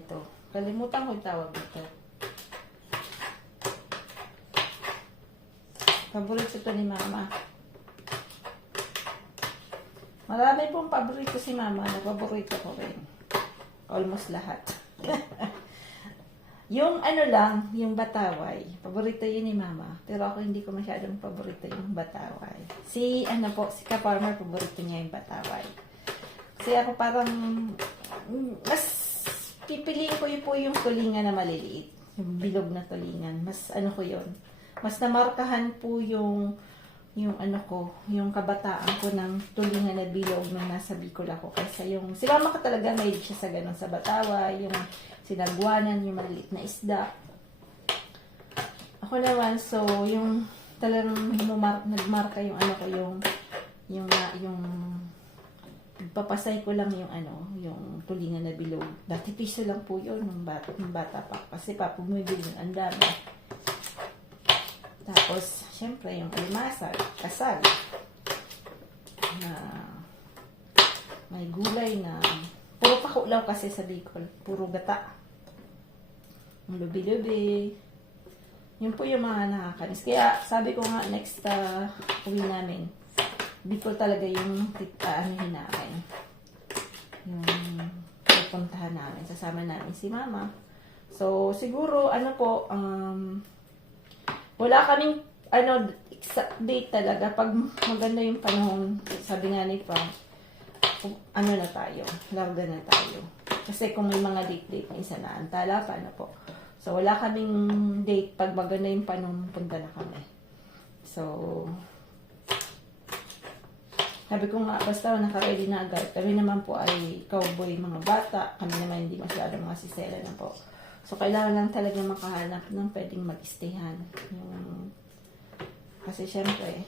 nito. Kalimutan ko yung tawag nito. Paborito to ni Mama. Marami pong paborito si Mama. Paborito ko rin. Almost lahat. Yung ano lang, yung bataway. Paborito yun ni Mama. Pero ako hindi ko masyadong paborito yung bataway. Si Ka-Farmer, paborito niya yung bataway. Kasi ako parang, mas pipiliin ko yun po yung tulingan na maliliit. Yung bilog na tulingan. Mas ano ko yun. Mas namarkahan po yung yung kabataan ko ng tulingan na bilog nung nasa Bicol ako. Kaysa yung, si Mama ka talaga may siya sa ganun sa bataway, yung sinagwanan, yung maliliit na isda. Ako naman, so, yung talagang nagmarka yung ano ko, yung papasay ko lang yung tulingan na bilog. Dati piso lang po yun, nung bata pa. Kasi pumibili ng ang dami. Tapos, syempre, yung alimasag, kasal, na may gulay na, puro pakulaw kasi sa Bicol, puro gata. Yung lubi-lubi. Yun po yung mga nakakanis. Kaya, sabi ko nga, next uwi namin, Bicol talaga yung anuhin namin. Yung pupuntahan namin. Sasama namin si Mama. So, siguro, wala kaming, exact date talaga. Pag maganda yung panahon, sabi nga ni Pa, na tayo, larga na tayo. Kasi kung may mga date, minsan na antala pa, po. So, wala kaming date. Pag maganda yung panahon, punta na kami. So, sabi ko nga, basta naka-ready na agad. Kami naman po ay cowboy, mga bata. Kami naman hindi masyadong mga sisela na po. So, kailangan lang talaga makahanap ng pwedeng mag-stayhan. Kasi, syempre,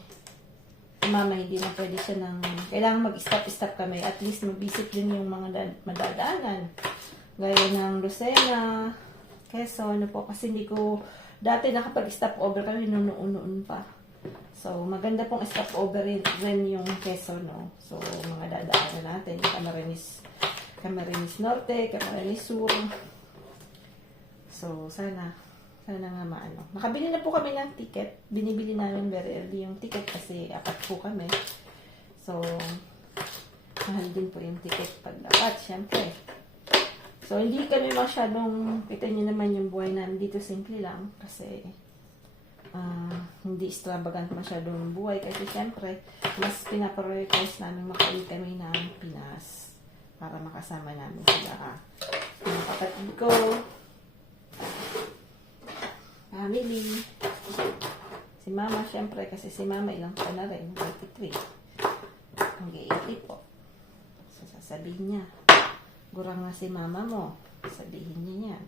Mama, hindi na pwede siya kailangan mag-stop kami. At least, mag-visit din yung mga madadaanan. Gaya ng Lucena, Quezon, po. Kasi hindi ko, dati nakapag-stop over kami noon pa. So, maganda pong stop over rin yung Quezon, no? So, mga dadaanan natin. Camarines Norte, Camarines Sur. So, sana nga maano. Nakabili na po kami ng ticket. Binibili namin very early yung ticket kasi 4 po kami. So, mahal din po yung ticket pag dapat, syempre. So, hindi kami masyadong, kita nyo naman yung buhay namin dito, simple lang. Kasi, hindi extravagant masyadong yung buhay. Kasi, syempre, mas pinaprioritize namin makauwi kami ng Pinas para makasama namin sila. Mga kapatid ko, family. Si Mama, syempre, kasi si Mama ilang pa na rin, 83. Mag-80 po. So, sasabihin niya, gurang na si Mama mo. Sabihin niya yan.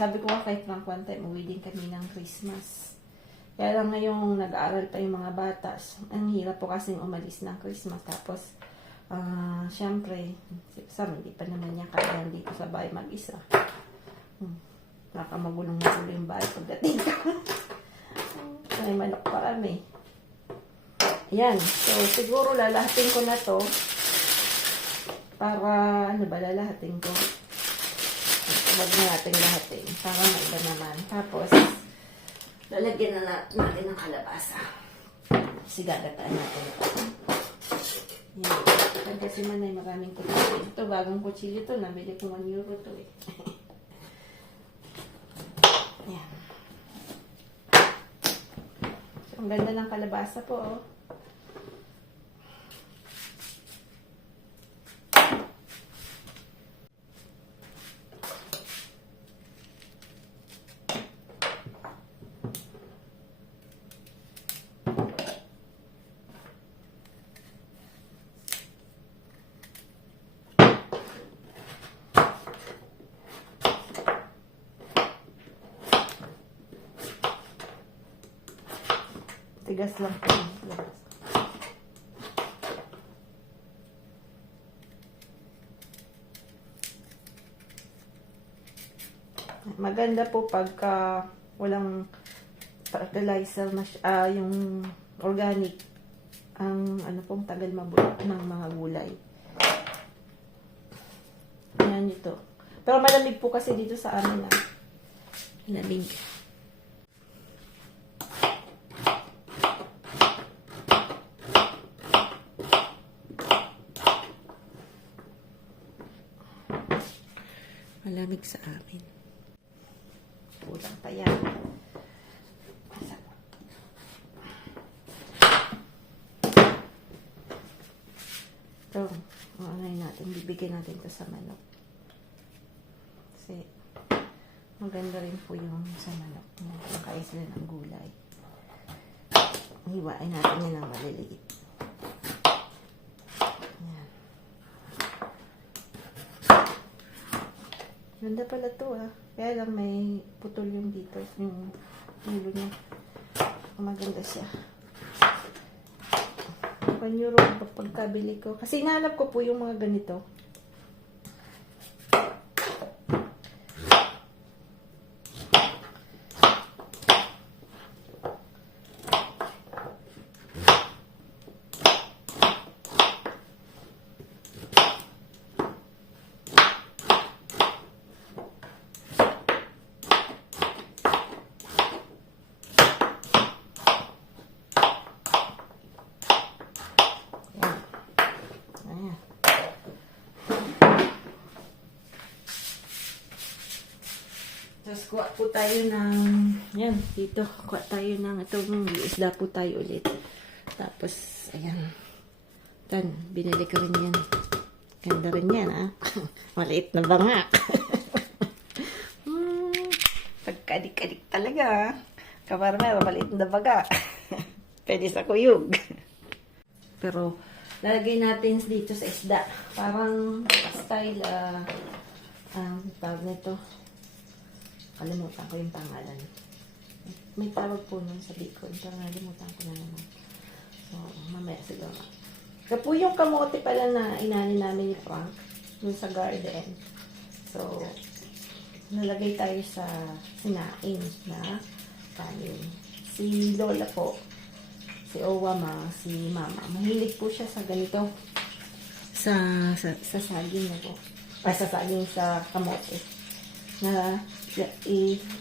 Sabi ko nga kay Frank one time, uwi din kami ng Christmas. Kaya lang ngayong nag-aaral pa yung mga bata, ang hirap po kasing umalis ng Christmas. Tapos, syempre, hindi pa naman niya kaya dito sa bahay mag-isa. Nakamagulong-magulo yung bahay pagdating ka. May manok pa kami. Yan. So, siguro lalahatin ko na to. Para, lalahatin ko. Huwag na natin lahatin. Para maiba naman. Tapos, lalagyan na natin ng kalabasa. Sigagataan natin ito. Yan. Kasi man ay maraming kutsilyo. Ito, bagong kutsilyo to. Nabili ko 1 euro to eh. Yan. So, ang ganda ng kalabasa po oh. Tigas lang po. Maganda po pagka walang fertilizer, yung organic ang ano pong tagal mabulok ng mga gulay. Ayan ito. Pero malamig po kasi dito sa amin na. Malamig. Malamig sa amin. Kulang pa yan. Ito, ano natin, bibigyan natin ito sa manok. Kasi, maganda rin po yung sa manok. Nakakain sila ng gulay. Hiwain natin yan ng maliliit. Yan. Ganda pala to ah. Kaya lang may putol yung dito. Yung ulo niya. Maganda siya. €1 pagkabili ko. Kasi inahanap ko po yung mga ganito. Tapos kuha po tayo ng, yan, dito, kuha tayo ng, itong isda po tayo ulit. Tapos, ayan. Binili ko rin yan. Ganda rin yan, ha? Maliit na banga. Pagkadik-kadik talaga, ha? Kaparmer, maliit na baga. Pwede sa kuyog. Pero, lalagay natin dito sa isda. Parang style, tawag nito. Kalimutan ko yung pangalan. May tawag po nun sa Bicol. Pero nalimutan ko na naman. So, mamaya siguro. Kaya po yung kamote pala na inani namin ni Frank dun sa garden. So, nalagay tayo sa sinain na kanin. Si Lola po, si Owama, si Mama. Mahilig po siya sa ganito. Sa saging na po. Ay, sa saging sa kamote. Na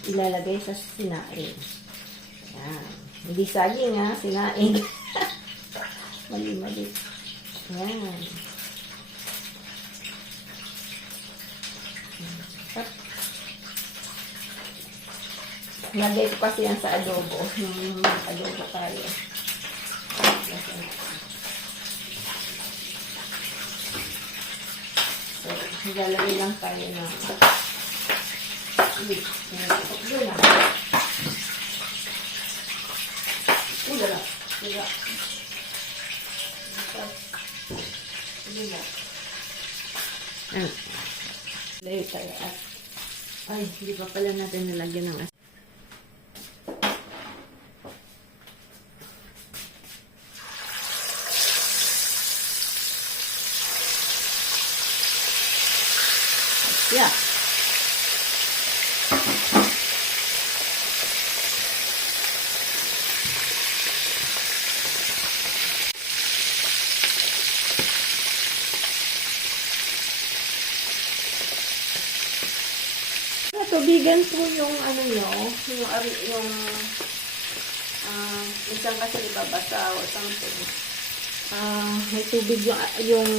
ilalagay sa sinain. Yan. Hindi saging ha, sinain. Mali-mali. Yan. Lagay ko kasi yan sa adobo. Yung adobo tayo. So, nilalagay lang tayo ng ulit. Ulit na. Ulit na. Ulit na. Layo tayo. Ay, hindi pa pala natin nalagyan ng asin. Yeah. Tubigan po yung ano nyo, yung minsan kasi ibabasa o something. May tubig yung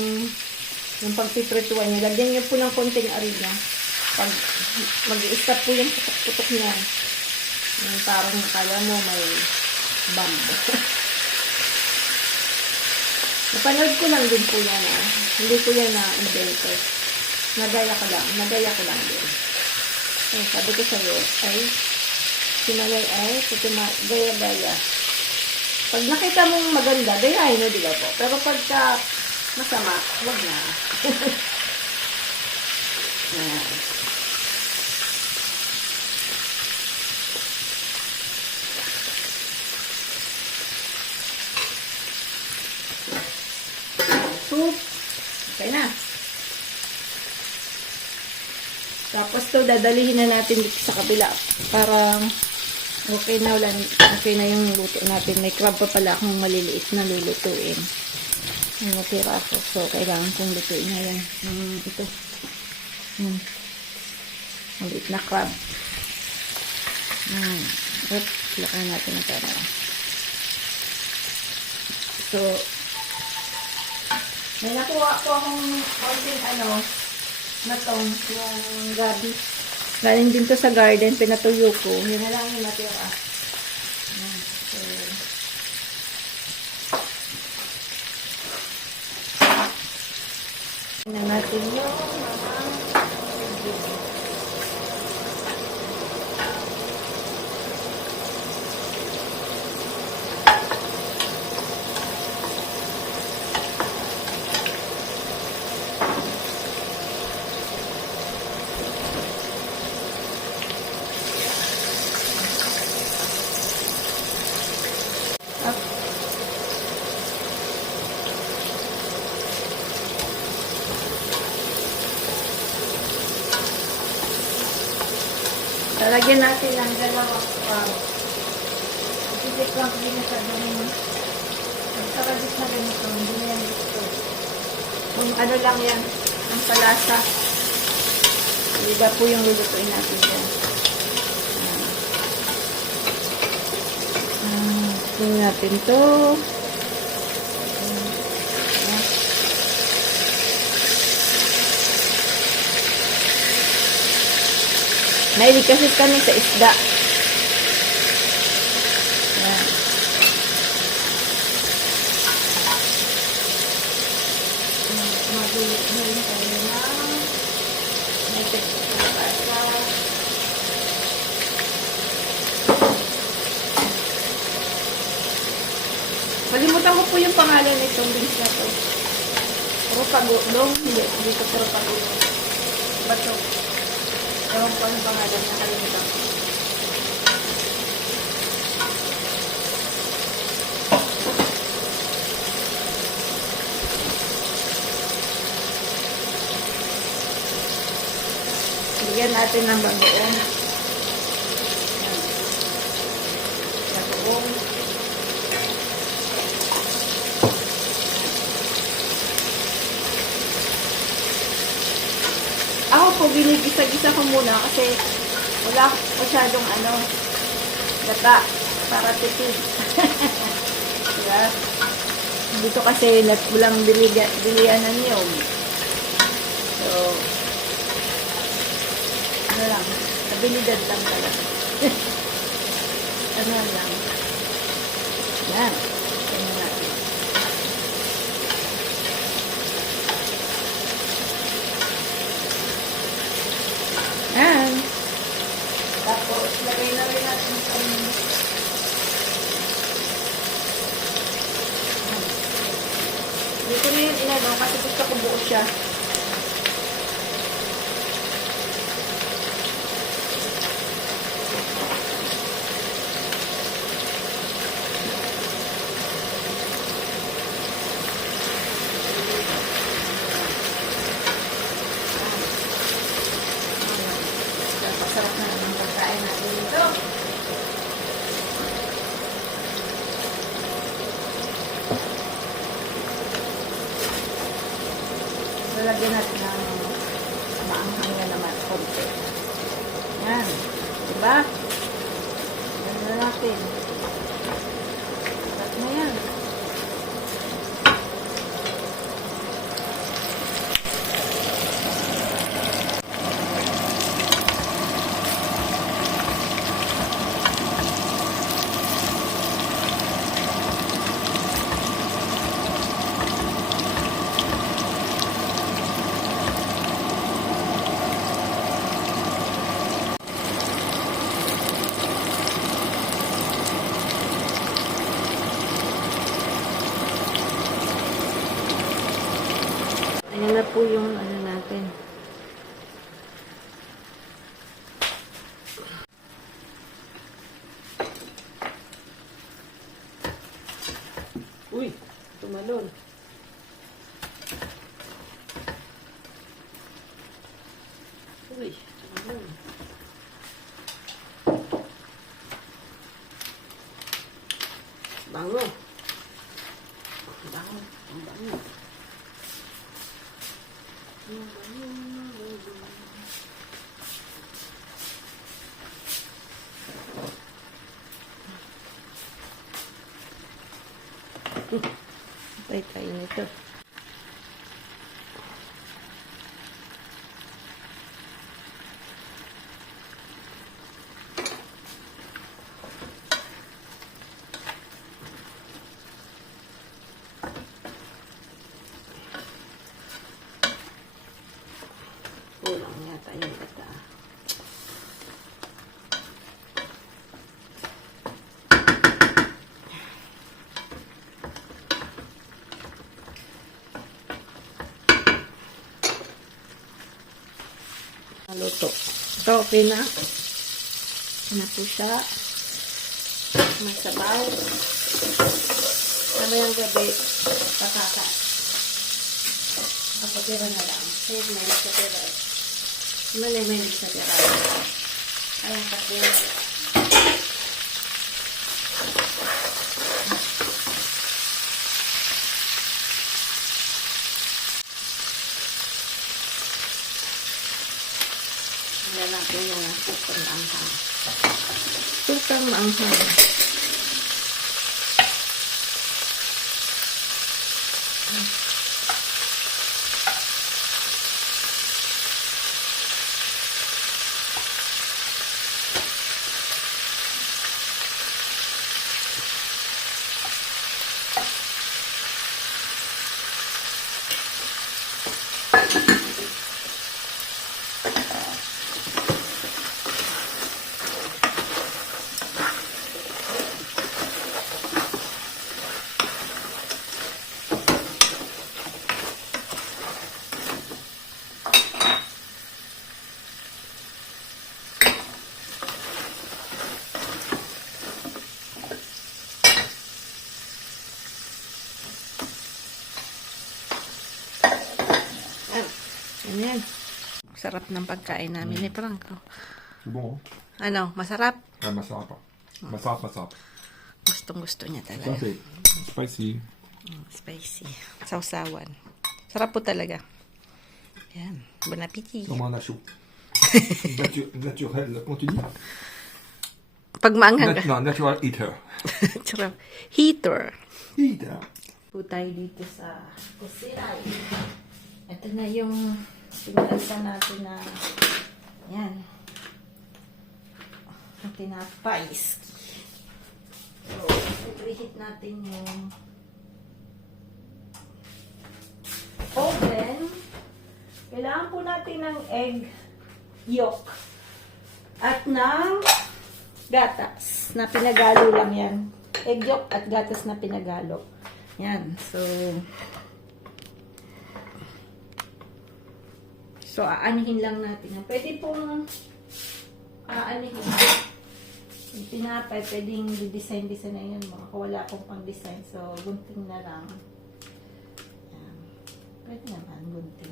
pagpiprituan niya. Lagyan niyo po ng konting arena. Pag mag-i-stop po yung putok-putok niya. Parang nakala mo may bomb. Napanood ko lang din po yan. Hindi ko yan na-invented. Nagaya ko lang din. Sabi ko sa'yo, ay, sinalay ay, gaya-gaya. Pag nakita mong maganda, gayahin mo, di ba po? Pero pagka masama, wag na. Soup. Okay na. Tapos to dadalihin na natin dito sa kabila para Okay na, okay na yung luto natin. May crab pa pala akong maliliit na lulutuin. May natira ako. So, kailangan kong lutuin na yan. Ito. Maliit na crab. Oops, lakan natin ang camera. So, may nakuha ko akong konting na tong, yung gabi. Galing din to sa garden, pinatuyo ko. Yun na lang yung natira. So, tingnan natin yung lalagyan natin ng dalawang isip lang hindi na siya ganun. Pagkakagit na ganito, hindi na yan gusto. Kung ano lang yan, ang palasa. Iba po yung lulutuin natin yan. Tingnan natin to. Mahilig kasi kami sa isda. Ayan. Magulit na rin tayo na may teknik na pasa. Kalimutan ko po yung pangalan nitong beans na to. Puro pagulong. Hindi ko puro pagulong. Bato. Ewan ko anong pangalan, nakalimutan ko. Bigyan natin ng bagoong. Bagoong. Ako po, binigisa-gisa ko muna kasi wala masyadong gata para tipid. Diba? Dito kasi walang bilihan ng niyog. So, lang, abilidad lang talaga. Lang. Yan. Yan natin. Yan. Tapos, lagay na rin natin sa dito na yun kasi gusto ko buo siya. Sarap na naman pagkain natin dito. Lalagyan natin ng maanghang na naman konti. Yan. Diba? Yan na natin. Sarap na yan. Ayan na po yung natin. Uy, tumalon. Uy, tumalon. bango. Ang bango. Ang bango. Try tayo nito. Kulang yata yung gata. Luto. So, okay na. Na po siya. May sabaw. Mamayang gabi, patata. Kapatira na lang. Save na yung sapira. Malimay yung sapira. Ayan kasi. Ayan natin yung sukang maanghang. Sukang maanghang. Ayan. Sarap ng pagkain namin ni Franco. C'est bon, Ano, masarap? hein? Masarap. Masarap. Gustong-gusto niya Ça, talaga. c'est spicy. Spicy. Sausawan. Sarap po talaga. Yan. Bon appétit. Comme un chaud. Naturel, comment tu dis? Pag maanghang ka. Non, natural eater. Sarap. Heater. Eater. Po tayo dito sa kusina. Ito na yung pinalasa natin na yan. Ang tinapais. So, i-preheat natin yung oven. Kailangan po natin ng egg yolk at ng gatas na pinagalo lang yan. Egg yolk at gatas na pinagalo. Yan. So, aanihin lang natin. Pwede pong aanihin. Yung tinapay, pwedeng design na yun. Wala pong pang-design. So, gunting na lang. Yan. Pwede naman, gunting.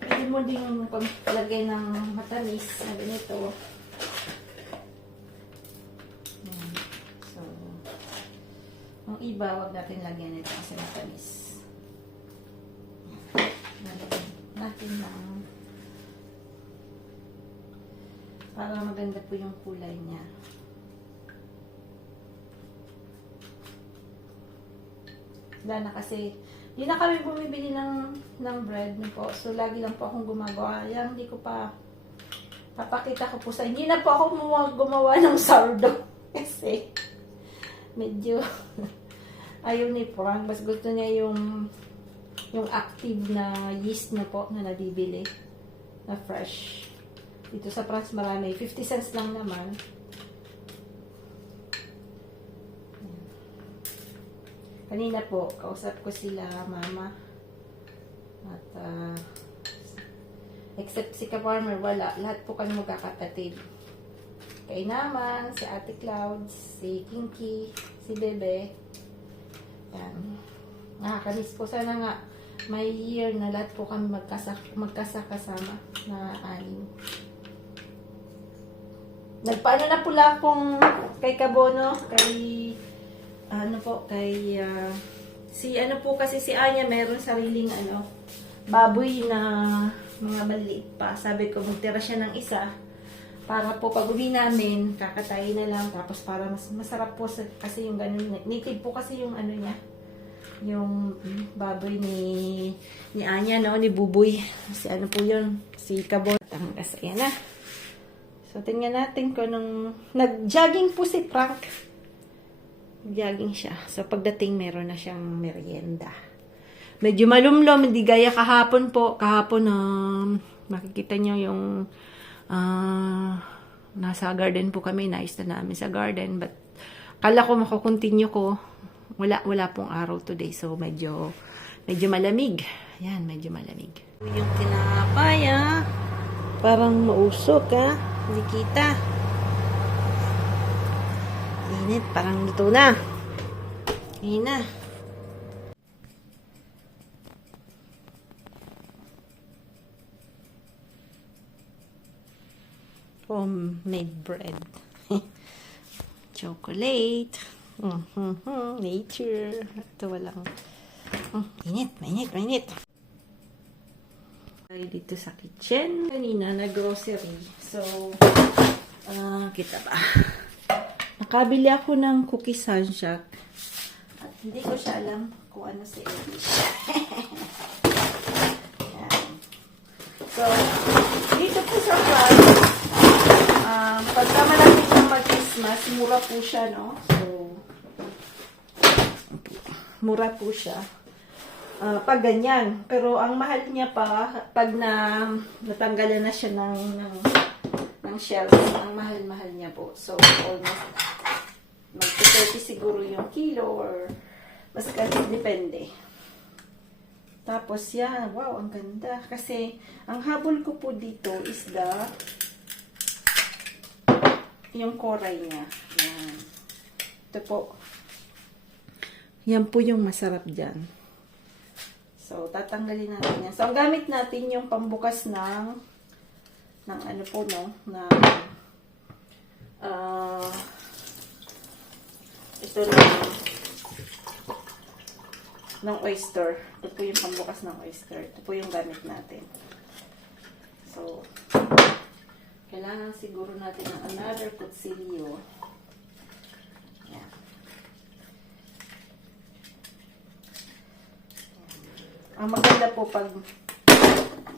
Pwede mo din paglagay ng matamis na ganito. Yan. So, ang iba, wag natin lagyan nito kasi matamis. Lagyan natin lang. Para maganda po yung kulay niya. Wala na kasi hindi na kami bumibili ng bread po. So, lagi lang po akong gumagawa. Yan, hindi ko pa papakita ko po sa hindi na po ako gumawa ng sourdough. Kasi, medyo ayaw ni Frank. Mas gusto niya yung active na yeast na po na nabibili. Na fresh. Dito sa France marami. 50 cents lang naman. Kanina po, kausap ko sila, mama. At, except si Ka-Farmer, wala. Lahat po kami magkakapatid. Kay naman, si Ate Clouds, si Kinky, si Bebe. Yan. Nakakamiss po. Sana nga may year na lahat po kami magkasakasama na 6. Nagpaano na pula akong kay Kabono, kay si kasi si Anya meron sariling baboy na mga maliit pa. Sabi ko magtira siya ng isa para po pag uwi namin kakatayin na lang, tapos para mas masarap po kasi yung ganun, native po kasi yung niya, yung baboy ni Anya, ni Buboy. Si po yun, si Kabon. Ayan na. So, tingnan natin kung nag-jogging po si Frank. Jogging siya. So, pagdating, meron na siyang merienda. Medyo malumlom, hindi gaya kahapon po. Kahapon, makikita nyo yung nasa garden po kami. Nice na namin sa garden. But, kala ko makukontinue ko. Wala pong araw today. So, medyo malamig. Yan, medyo malamig. Yung tinapay, parang mausok, Hindi kita. Init, parang luto na. Ayan na. Homemade bread. Chocolate. Nature. Ito walang. Mainit. Dito sa kitchen. Kanina na grocery. So, kita ba? Nakabili ako ng cookie sunshot. At hindi ko siya alam kung ano sa English. So, dito po sa France, pagka malapit ng mag-Christmas, mura po siya, no? So, mura po siya. Pag ganyan. Pero ang mahal niya pa, pag natanggalan na siya ng shells, ang mahal niya po. So, almost mag-30 siguro yung kilo or mas kasi depende. Tapos yan, wow, ang ganda. Kasi, ang habol ko po dito is yung koray niya. Yan. Ito po. Yan po yung masarap dyan. So, tatanggalin natin yan. So, ang gamit natin yung pambukas ng ito ng oyster. Ito po yung pambukas ng oyster. Ito po yung gamit natin. So, kailangan siguro natin ng another kutsilyo. Yan. Ang maganda po pag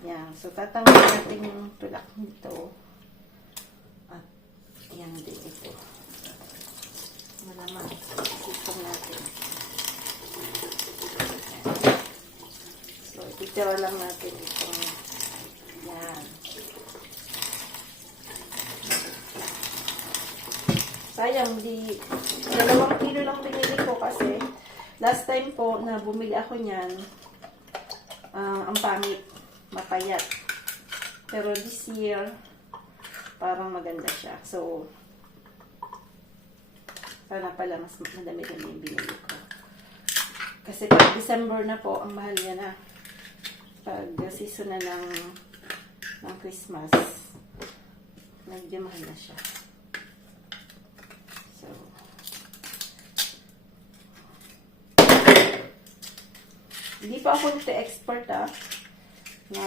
yan. So, tatanggalin natin yung tulak nito. At yan din ito. Malaman. Sipong natin. So, ititira lang natin itong yan. Sayang, 2 kilo lang binili ko kasi last time po na bumili ako niyan, ang pangit, mapayat. Pero this year, parang maganda siya. So, sana pala mas madami yung binili ko. Kasi pag December na po, ang mahal niya na. Pag season na ng Christmas, medyo mahal na siya. So, hindi pa ako nito expert na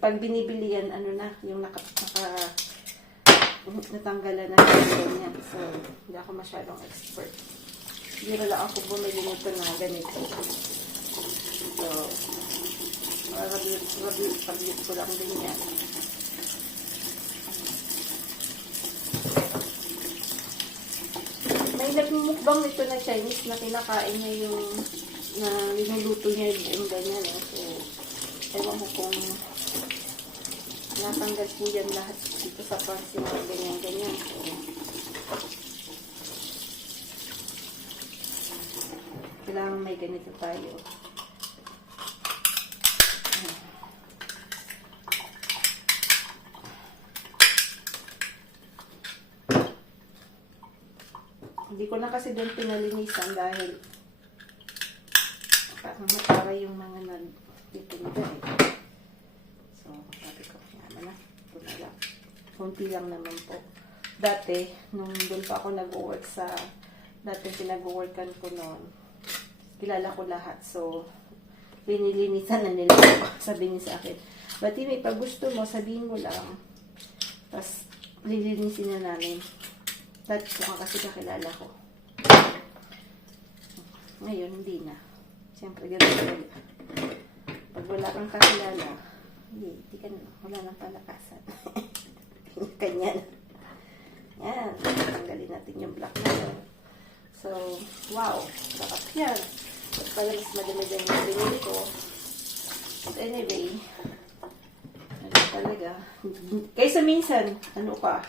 pag binibili yan, yung natanggalan na ganyan. So, hindi ako masyadong expert. Hindi lang ako bumili nito na ganito. So, pag-lit ko lang din yan. May nagmumukbang nito na Chinese na kinakain niya yung linuluto niya yung ganyan. So, ewan ko kung natanggal po yan lahat dito sa France yung ganyan-ganyan. So, kailangan may ganito tayo. Hindi ko na kasi doon pinalinisan dahil parang matara yung mga nagtitinda eh. So, sabi ko, yaman na. Ito na lang. Kunti lang naman po. Dati, nung doon pa ako nag-work sa dati pinag-workan ko noon, kilala ko lahat. So, pinilinisan na nila ako. Sabi niya sa akin, Bati, may pag gusto mo, sabihin mo lang. Tapos, lilinisin na namin. Dati ko kasi kakilala ko. Ngayon, hindi na. Siyempre, gano'n talaga. Pag wala kang kakilala, hindi ka na, wala nang palakasan. Kanya na. Yan, tanggalin natin yung black na yun. So, wow, sarap yan. Pala mas madami yung binili ko. But anyway, ano talaga. Kaysa minsan, ano ka,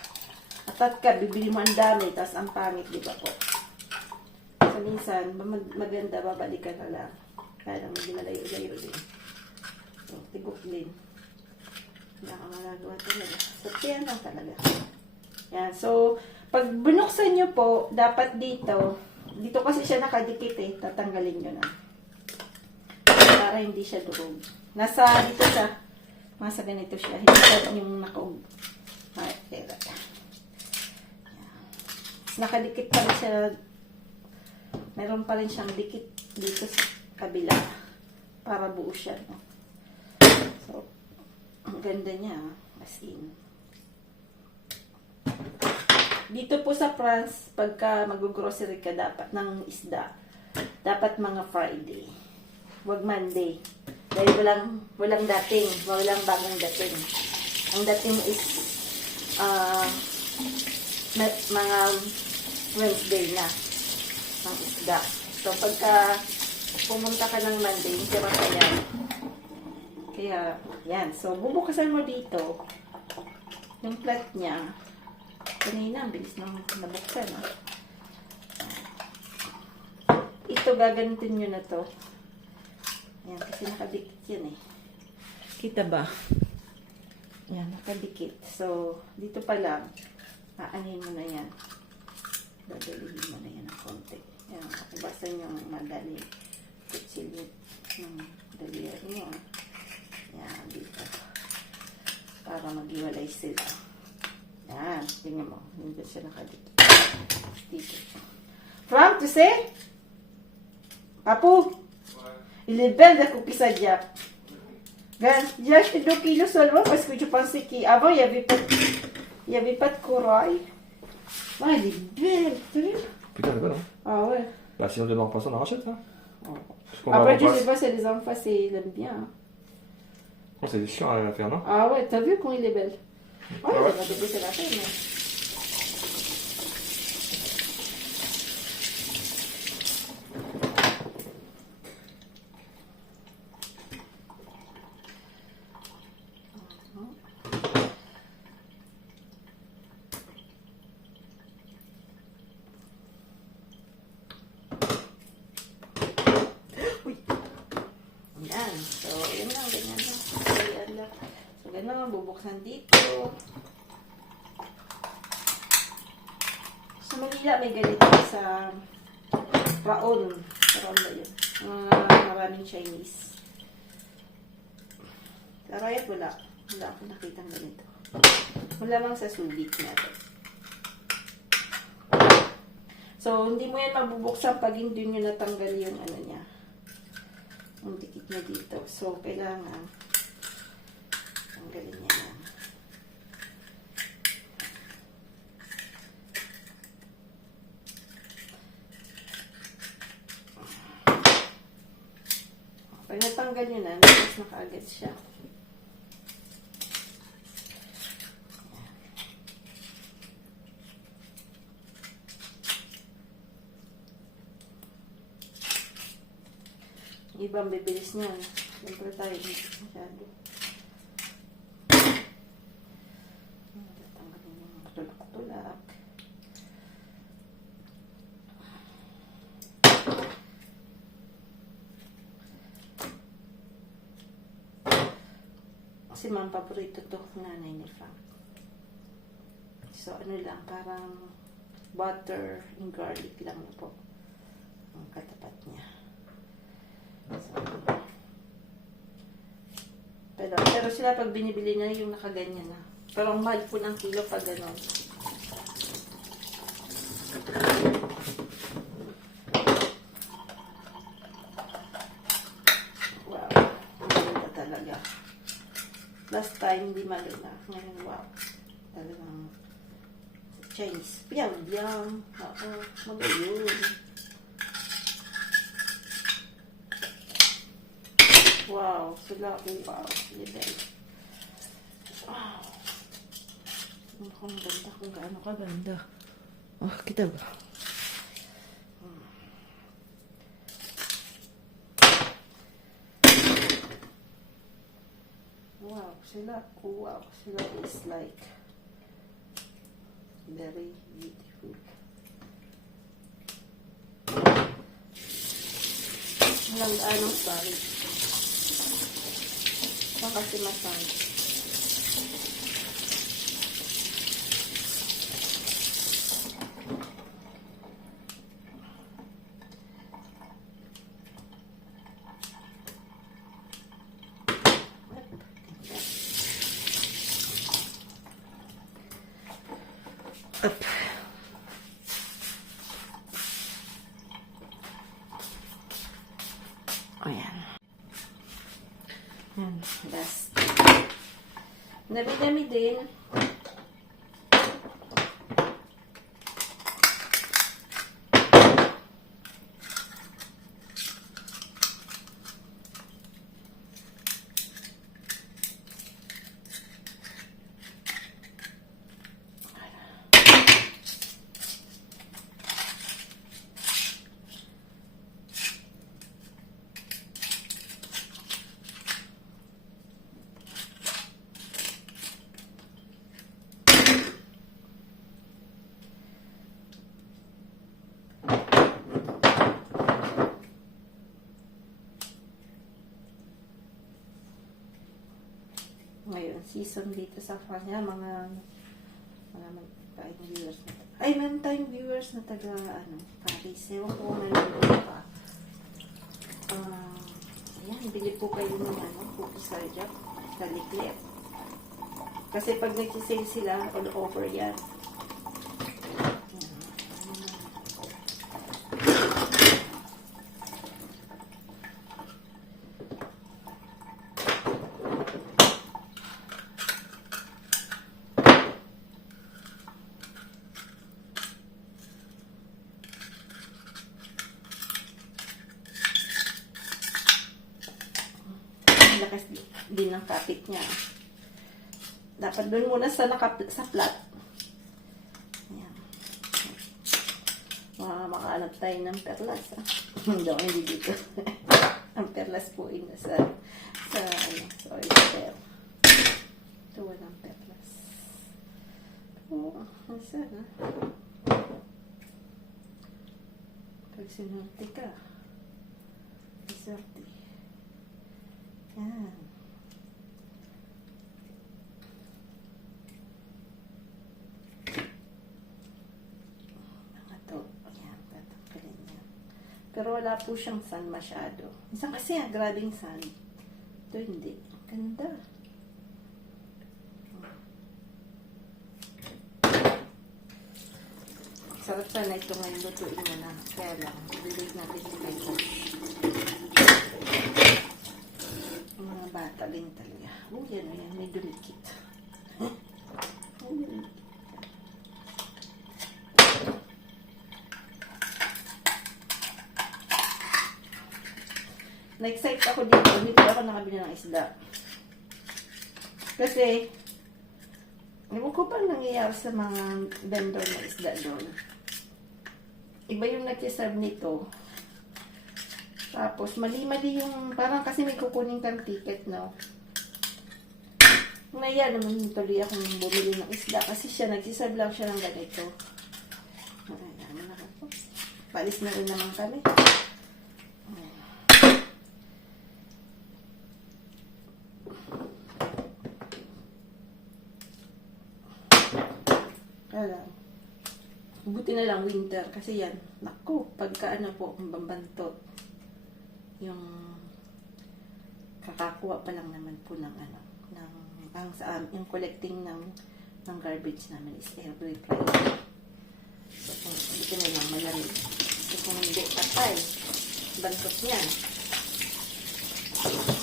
atat ka, bibili mo ang dami, tapos ang pangit, di ba po? Kaysa minsan, maganda, babalikan na lang. Kaya lang, hindi malayo-layo din. So, tigok din. Wala ka magagawa talaga. So, yan lang talaga. Yan. So, pag binuksan nyo po, dapat dito kasi siya nakadikit eh. Tatanggalin nyo na. Para hindi siya durog. Nasa dito siya. Nasa ganito siya. Hindi siya yung nakaug. Ay, tera. Nakadikit pa rin siya. Meron pa rin siyang dikit dito sa kabila. Para buo siya. No? So, ang ganda niya. As in. Dito po sa France, pagka mag-grocery ka dapat ng isda, dapat mga Friday. Huwag Monday. Dahil walang dating, walang bagong dating. Ang dating is mga Wednesday na ng isda. So pagka pumunta ka ng Monday, hindi ka yan. Kaya, yan. So bubukasan mo dito yung plat niya. Kanina, ang bilis nang nabuksan. Ito, gaganitin nyo na to. Ayan, kasi nakadikit yan eh. Kita ba? Ayan, nakadikit. So, dito pa lang, aanin mo na yan. Dadalihin mo na yan ng konti. Ayan, makibasan yung madali. Kutsilyo ng daliri nyo. Ayan, dito. Para mag-iwalay sila. Yan, tingnan mo. Hindi siya nakadikit. Dito. Franck, tu sais? Papou, il est belle la cookie Sadia. J'ai acheté 2 kilos seulement parce que je pensais qu'avant il y avait pas de corail. Ah, elle est belle, t'as vu? Putain, elle est belle, hein? Ah ouais. Bah, si on donne en poisson, on en rachète, hein? Oh. Parce qu'on va Après, avoir je sais pas- pas si les enfants ils aiment bien. Hein. Oh, c'est chiant à faire, non? Ah ouais, t'as vu quand il est belle? Ouais, Ah ouais. on va déposer la peine. Mais... Yan. So, yun lang. Ganyan lang. So, ganyan lang. Bubuksan dito. Sa Manila, may ganito sa Raon. Sa Raon ba yun? Maraming Chinese. Sa Rayat, wala. Wala akong nakitang ganito. Wala lang sa Subic natin. So, hindi mo yan mabubuksan pag hindi nyo natanggal yung ano niya. Ang dikit na dito. So, kailangan tanggalin niya lang. Pag natanggal niya na, tapos nakaagad siya. Ibang bibilis niyan. Siyempre tayo dito masyado. Tatanggalin yung tulak-tulak. Kasi mga paborito to nanay ni Frank. So ano lang, parang butter and garlic lang na po ang katapat niya. So, pero sila pag binibili na yung nakaganyan na. Pero ang mahal po ng kilo pag gano'n. Wow, maganda talaga. Last time hindi maganda. Ngayon wow, talagang Chinese. Yum, yum. Oo, magayon. Wow, sila ako. Wow, level. Wow. Ang ganda kung gaano kaganda. Oh, kita ba? Wow, sila. Wow, sila is like very beautiful. Walang anong sorry. Saan kasi masang. Up. Ayan. Ayan. Last. Dami-dami din. Ngayon, season dito sa kanya, mga tayong viewers na ay, meron tayong viewers na taga, Paris. Ewan ko meron pa. Ayan, bili po kayo ng, cookies sarjak, kaliklet. Kasi pag nagsisale sila, all over yan. Lakas din ng kapit niya. Dapat doon muna sa flat. Ayan. Makahanap tayo ng perlas. Hindi dito. Ang perlas po ay sa oyster. Ito walang perlas. Nasa na? Pag sinurte ka. Isarte. Yan. Mga to. Ayan, tatanggalin niya. Pero wala po siyang sun masyado. Minsan kasi grabing sun. Ito hindi. Ganda. Sarap sana ito ngayon lutuin mo na. Kaya lang, bibig natin yung may push. Mga bata din talaga. Oh, yan, may dumikit. Na-excite ako dito. Dito ako nakabili ng isda. Kasi, ewan ko pa nangyayari sa mga vendor na isda doon. Iba yung nag-serve nito. Tapos, mali-mali yung, parang kasi may kukunin kang ticket, no? Ngayon, naman tuloy akong bumili ng isda kasi siya, nag-serve lang siya ng ganito. Ayan, palis na rin naman kami. Ayan. Buti na lang winter kasi yan. Naku, pagka ano po, ang bambantot. Yung kakakuha pa lang naman po ng ano, ng ang sa yung collecting ng garbage namin is every Friday. So, kung hindi ko na lang malamig. So, kung hindi, patay. Bantot niyan.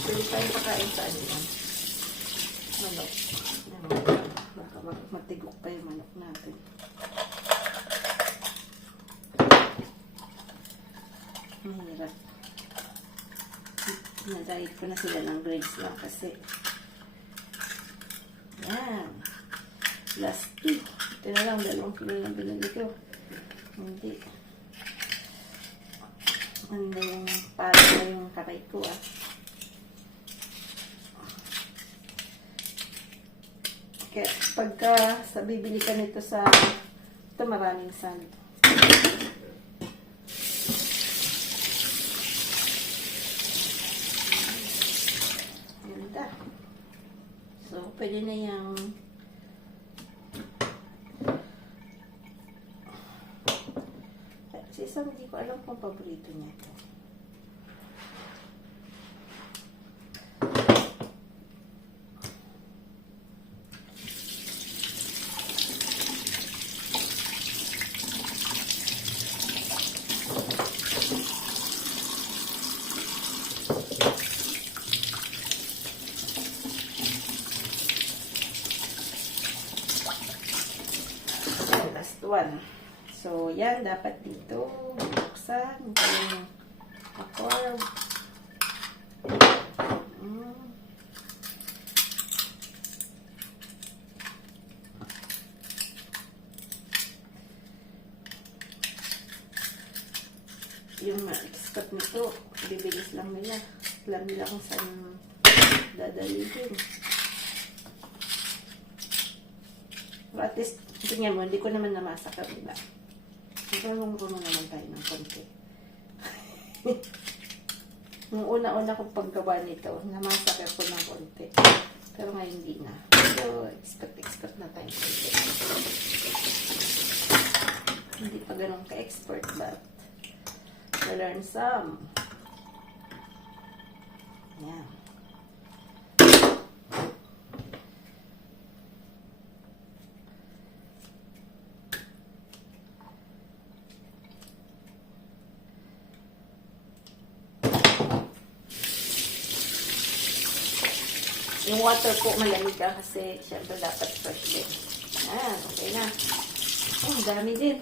Pwede tayong pakain sa ano yan. Manok. Baka matigok pa yung manok natin. Mahirap. Nagayit ko na sila ng grades lang kasi. Yan. Last 2. Ito na lang, 2 kilo lang binili ko. Hindi. Ano yung para na yung kamay ko ah. Kaya pagka sa bibili ka nito sa ito maraming sand. Ganda. So, pwede na yung si Sam, hindi ko alam kung paborito niya ito. Last one. So, yan. Dapat dito buksan. Ito yung accord. Yung expert nito, bibilis lang nila. Alam nila kung saan dadalihin. Pero at least, tingnan mo, hindi ko naman namasakal, diba? Marunong naman tayo ng konti. Nung una-una kong paggawa nito, namasakal ko ng konti. Pero ngayon hindi na. So, expert na tayo konti. Hindi pa ganun ka-expert, but to learn some. Yan. Yung water po malamig kasi syempre dapat fresh din. Ayan, okay na. Oh, dami din.